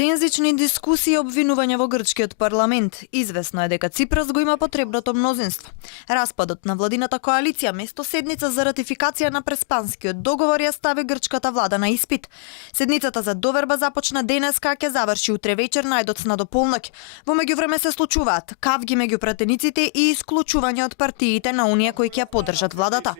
Тензични дискусии и обвинувања во грчкиот парламент. Извесно е дека Ципрас го има потребното мнозинство. Распадот на владината коалиција место седница за ратификација на Преспанскиот договор ја стави грчката влада на испит. Седницата за доверба започна денеска, ќе заврши утре вечер најдоцна до полноќ. Во меѓувреме се случуваат кавги меѓу пратениците и исклучување од партиите на Унија кои ќе ја поддржат владата.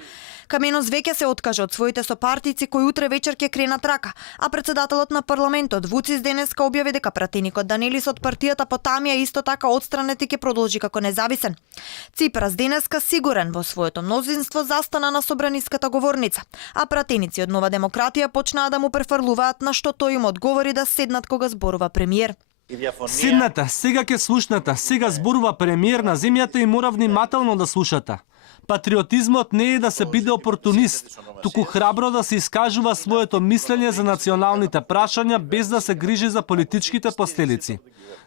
Каменос веќе се откажа од своите сопартици кои утре вечер ќе кренат рака, а председателот на парламентот Вуцис денеска објави дека пратеникот Данелис од партијата Потамија исто така отстранет и ќе продолжи како независен. Ципрас денеска сигурен во своето мнозинство застана на собраниската говорница, а пратеници од Нова демократија почнаа да му префрлуваат на што тој им одговори да седнат кога зборува премиер. Седната, сега ќе слушната, сега зборува премиер на земјата и мора внимателно да слушата. Патриотизмот не е да се биде опортунист, туку храбро да се искажува своето мислење за националните прашања без да се грижи за политичките последици.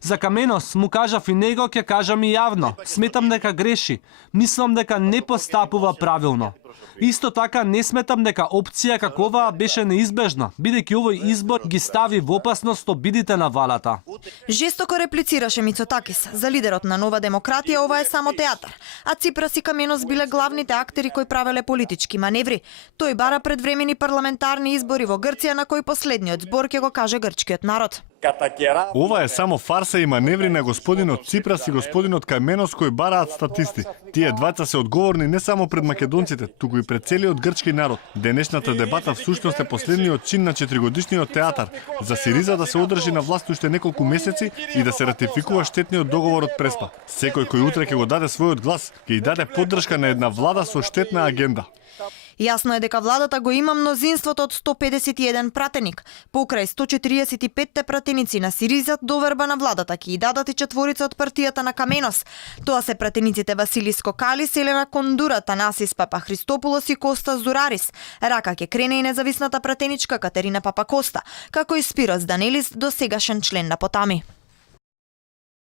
За Каменос му кажав и него, ќе кажам и јавно. Сметам дека греши. Мислам дека не постапува правилно. Исто така не сметам дека опција како оваа беше неизбежна, бидејќи овој избор ги стави во опасност обидите на валата. Жестоко реплицираше Мицотакис. За лидерот на Нова демократија ова е само театар, а Ципрас и Каменос биле главните актери кои правеле политички маневри. Тој бара предвремени парламентарни избори во Грција на кои последниот збор ќе го каже грчкиот народ. Ова е само фарса и маневри на господинот Ципрас и господинот Каменос кои бараат статисти. Тие двајца се одговорни не само пред македонците, туку и пред целиот грчки народ. Денешната дебата всушност е последниот чин на 4-годишниот театар за Сириза да се одржи на власт уште неколку месеци и да се ратификува штетниот договор од Преспа. Секој кој утре ќе го даде својот глас, ќе ја даде поддршка на една влада со штетна агенда. Јасно е дека владата го има мнозинството од 151 пратеник. Покрај 145 пратеници на Сириза, доверба на владата ќе и дадат и четворица од партијата на Каменос. Тоа се пратениците Василис Кокалис, Елена Кондура, Танасис Папахристополос и Коста Зурарис. Рака ќе крене и независната пратеничка Катерина Папакоста, како и Спирос Данелис, досегашен член на Потами.